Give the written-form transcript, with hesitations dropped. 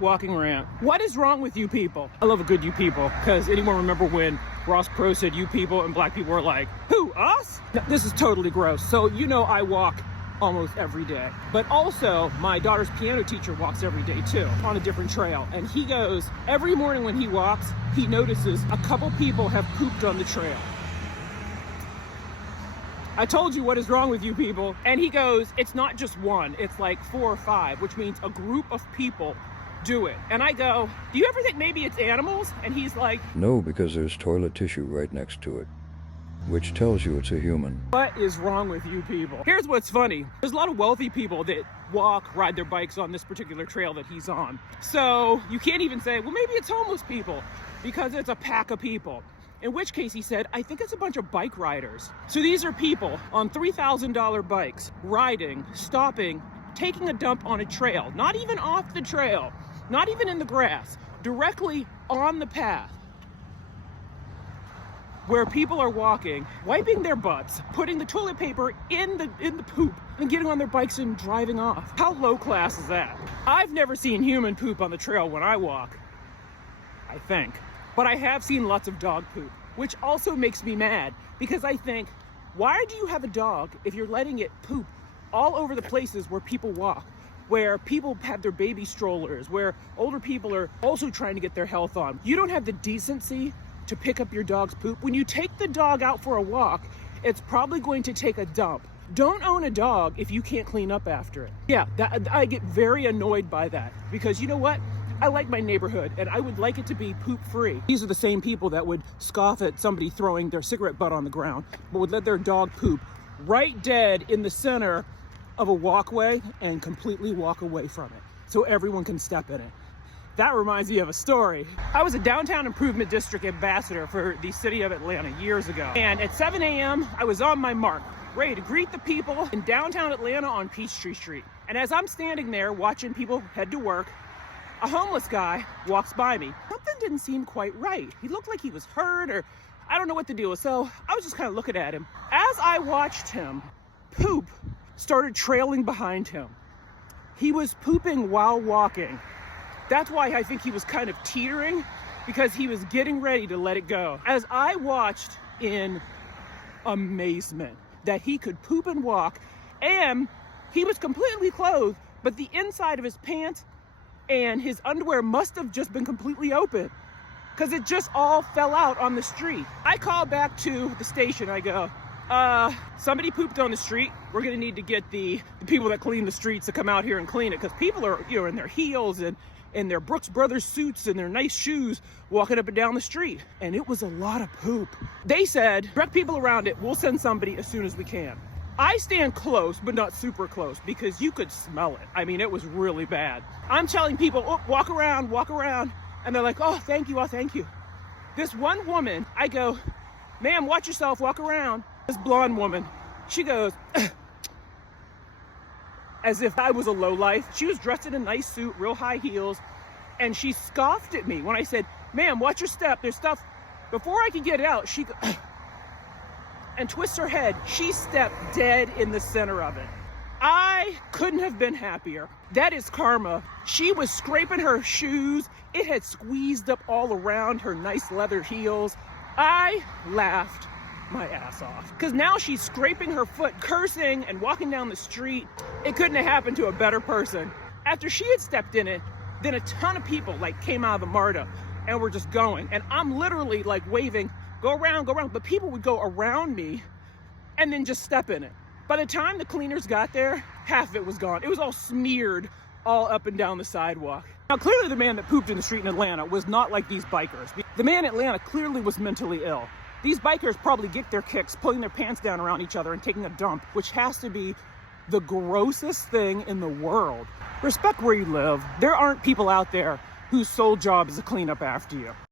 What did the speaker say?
walking rant. What is wrong with you people? I love a good you people, because anyone remember when Ross Perot said you people and black people were like, who, us? No, this is totally gross. So you know I walk almost every day. But also, my daughter's piano teacher walks every day too, on a different trail. And he goes, every morning when he walks, he notices a couple people have pooped on the trail. I told you what is wrong with you people. And he goes, it's not just one, it's like 4 or 5, which means a group of people do it. And I go, do you ever think maybe it's animals? And he's like, no, because there's toilet tissue right next to it, which tells you it's a human. What is wrong with you people? Here's what's funny. There's a lot of wealthy people that walk, ride their bikes on this particular trail that he's on. So you can't even say, well, maybe it's homeless people, because it's a pack of people. In which case he said, I think it's a bunch of bike riders. So these are people on $3,000 bikes, riding, stopping, taking a dump on a trail, not even off the trail, not even in the grass, directly on the path where people are walking, wiping their butts, putting the toilet paper in the poop, and getting on their bikes and driving off. How low class is that? I've never seen human poop on the trail when I walk, I think. But I have seen lots of dog poop, which also makes me mad, because I think, why do you have a dog if you're letting it poop all over the places where people walk, where people have their baby strollers, where older people are also trying to get their health on? You don't have the decency to pick up your dog's poop. When you take the dog out for a walk, it's probably going to take a dump. Don't own a dog if you can't clean up after it. Yeah, I get very annoyed by that, because you know what? I like my neighborhood, and I would like it to be poop-free. These are the same people that would scoff at somebody throwing their cigarette butt on the ground, but would let their dog poop right dead in the center of a walkway and completely walk away from it, so everyone can step in it. That reminds me of a story. I was a downtown improvement district ambassador for the city of Atlanta years ago. And at 7 a.m., I was on my mark, ready to greet the people in downtown Atlanta on Peachtree Street. And as I'm standing there watching people head to work, a homeless guy walks by me. Something didn't seem quite right. He looked like he was hurt, or I don't know what the deal was. So I was just kind of looking at him. As I watched him, poop started trailing behind him. He was pooping while walking. That's why I think he was kind of teetering, because he was getting ready to let it go. As I watched in amazement that he could poop and walk, and he was completely clothed, but the inside of his pants and his underwear must have just been completely open, because it just all fell out on the street. I called back to the station. I go, somebody pooped on the street. We're gonna need to get the people that clean the streets to come out here and clean it, because people are, you know, in their heels and in their Brooks Brothers suits and their nice shoes walking up and down the street. And it was a lot of poop. They said, direct people around it, we'll send somebody as soon as we can. I stand close, but not super close, because you could smell it. I mean, it was really bad. I'm telling people, oh, walk around. And they're like, oh, thank you, oh, thank you. This one woman, I go, ma'am, watch yourself, walk around. This blonde woman, she goes, as if I was a lowlife. She was dressed in a nice suit, real high heels, and she scoffed at me when I said, ma'am, watch your step, there's stuff. Before I could get it out, she and twists her head. She stepped dead in the center of it. I couldn't have been happier. That is karma. She was scraping her shoes. It had squeezed up all around her nice leather heels. I laughed my ass off, because now she's scraping her foot, cursing and walking down the street. It couldn't have happened to a better person. After she had stepped in it, then a ton of people like came out of the MARTA and were just going, and I'm literally like waving, go around, but people would go around me and then just step in it. By the time the cleaners got there, half of it was gone. It was all smeared all up and down the sidewalk. Now, clearly the man that pooped in the street in Atlanta was not like these bikers. The man in Atlanta clearly was mentally ill. These bikers probably get their kicks pulling their pants down around each other and taking a dump, which has to be the grossest thing in the world. Respect where you live. There aren't people out there whose sole job is to clean up after you.